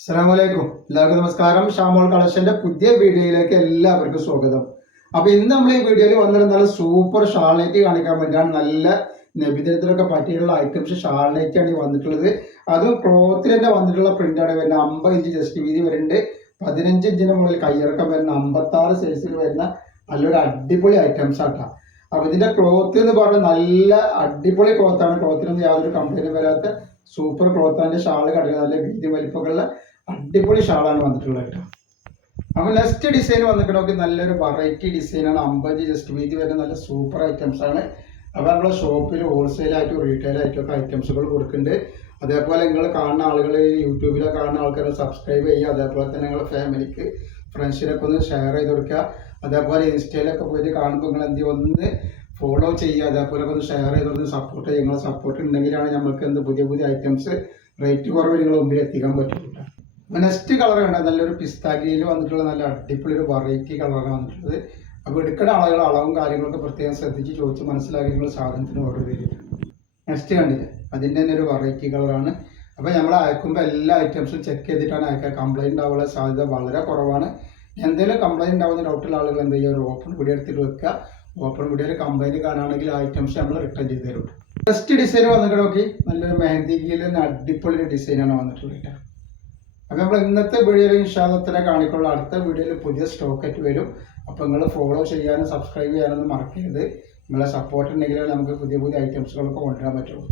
അസ്സലാമലൈക്കും. എല്ലാവർക്കും നമസ്കാരം. ഷാമോൾ കളക്ഷന്റെ പുതിയ വീഡിയോയിലേക്ക് എല്ലാവർക്കും സ്വാഗതം. അപ്പൊ ഇന്ന് നമ്മൾ ഈ വീഡിയോയിൽ വന്നിട്ട് നല്ല സൂപ്പർ ഷാൾനൈറ്റ് കാണിക്കാൻ വേണ്ടിയാണ്. നല്ല നബിദിനത്തിലൊക്കെ പറ്റിയുള്ള ഐറ്റംസ് ഷാൾനൈറ്റ് ആണ് ഈ വന്നിട്ടുള്ളത്. അതും ക്ലോത്തിൽ തന്നെ വന്നിട്ടുള്ള പ്രിന്റാണ് വരുന്നത്. 50 ഇഞ്ച് ജസ്റ്റ് വീതി വരുന്നുണ്ട്. 15 ഇഞ്ചിന് മുകളിൽ കയ്യിറക്കം വരുന്ന 56 സൈസിൽ വരുന്ന നല്ലൊരു അടിപൊളി ഐറ്റംസ് ആട്ടാ. അപ്പൊ ഇതിന്റെ ക്ലോത്ത് എന്ന് പറഞ്ഞാൽ നല്ല അടിപൊളി ക്ലോത്താണ്. ക്ലോത്തിനൊന്നും യാതൊരു കംപ്ലൈന്റും വരാത്ത സൂപ്പർ ക്ലോത്താന്റെ ഷാള് കടക്കുക. നല്ല വീതി വലിപ്പമുള്ള അടിപൊളി ഷാളാണ് വന്നിട്ടുള്ളത് കേട്ടോ. അപ്പൊ നെക്സ്റ്റ് ഡിസൈൻ വന്നിട്ട് നോക്കി നല്ലൊരു വെറൈറ്റി ഡിസൈനാണ്. 50 ജസ്റ്റ് വീതി വരുന്ന നല്ല സൂപ്പർ ഐറ്റംസ് ആണ്. അപ്പൊ നമ്മുടെ ഷോപ്പിൽ ഹോൾസെയിൽ ആയിട്ടും റീറ്റെയിൽ ആയിട്ടും ഒക്കെ ഐറ്റംസുകൾ കൊടുക്കുന്നുണ്ട്. അതേപോലെ നിങ്ങൾ കാണുന്ന ആളുകൾ യൂട്യൂബിലൊക്കെ കാണുന്ന ആൾക്കാരെ സബ്സ്ക്രൈബ് ചെയ്യുക. അതേപോലെ തന്നെ നിങ്ങളുടെ ഫാമിലിക്ക് ഫ്രണ്ട്സിനൊക്കെ ഒന്ന് ഷെയർ ചെയ്ത് കൊടുക്കുക. അതേപോലെ ഇൻസ്റ്റയിലൊക്കെ പോയിട്ട് കാണുമ്പോൾ നിങ്ങൾ എന്ത് ഒന്ന് ഫോളോ ചെയ്യുക. അതേപോലെ ഒന്ന് ഷെയർ ചെയ്ത് സപ്പോർട്ട് ചെയ്യുക. നിങ്ങളുടെ സപ്പോർട്ട് ഉണ്ടെങ്കിലാണ് നമുക്ക് എന്ത് പുതിയ പുതിയ ഐറ്റംസ് റേറ്റ് കുറവ് നിങ്ങൾ മുമ്പിൽ എത്തിക്കാൻ പറ്റില്ല. അപ്പോൾ നെക്സ്റ്റ് കളർ വേണ്ട നല്ലൊരു പിസ്താഗ്രീനിൽ വന്നിട്ടുള്ള നല്ല അടിപൊളി ഒരു വെറൈറ്റി കളറാണ് വന്നിട്ടുള്ളത്. അപ്പോൾ എടുക്കുന്ന ആളുകൾ അളവും കാര്യങ്ങളൊക്കെ പ്രത്യേകം ശ്രദ്ധിച്ച് ചോദിച്ച് മനസ്സിലാക്കി നിങ്ങൾ സാധനത്തിന് ഓർഡർ ചെയ്തിട്ട് നെക്സ്റ്റ് കണ്ടില്ലേ അതിൻ്റെ തന്നെ ഒരു വെറൈറ്റി കളറാണ്. അപ്പോൾ നമ്മൾ അയക്കുമ്പോൾ എല്ലാ ഐറ്റംസും ചെക്ക് ചെയ്തിട്ടാണ് അയക്കുക. കംപ്ലൈൻറ്റ് ആവാനുള്ള സാധ്യത വളരെ കുറവാണ്. എന്തെങ്കിലും കംപ്ലൈൻറ്റ് ഉണ്ടാവുന്ന ഡൗട്ടുള്ള ആളുകൾ എന്ത് ചെയ്യുക, ഒരു ഓപ്പൺ വീഡിയോ എടുത്തിട്ട് വെക്കുക. ഓപ്പൺ വീഡിയോയിൽ കംപ്ലൈൻറ്റ് കാണുകയാണെങ്കിൽ ആ ഐറ്റംസ് നമ്മൾ റിട്ടേൺ ചെയ്ത് തരും. ഫസ്റ്റ് ഡിസൈൻ വന്നിട്ട് നോക്കി നല്ലൊരു മെഹന്തിയിൽ അടിപൊളി ഒരു ഡിസൈനാണ് വന്നിട്ടുള്ളത്. അപ്പോൾ നമ്മൾ ഇന്നത്തെ വീഡിയോയിൽ ഇൻഷാല്ലാഹ് കാണിക്കുള്ള അടുത്ത വീഡിയോയിൽ പുതിയ സ്റ്റോക്ക് ആയിട്ട് വരും. അപ്പോൾ നിങ്ങൾ ഫോളോ ചെയ്യാനും സബ്സ്ക്രൈബ് ചെയ്യാനൊന്നും മറക്കരുത്. നിങ്ങളെ സപ്പോർട്ട് ഉണ്ടെങ്കിലേ നമുക്ക് പുതിയ പുതിയ ഐറ്റംസുകളൊക്കെ കൊണ്ടുവരാൻ പറ്റുള്ളൂ.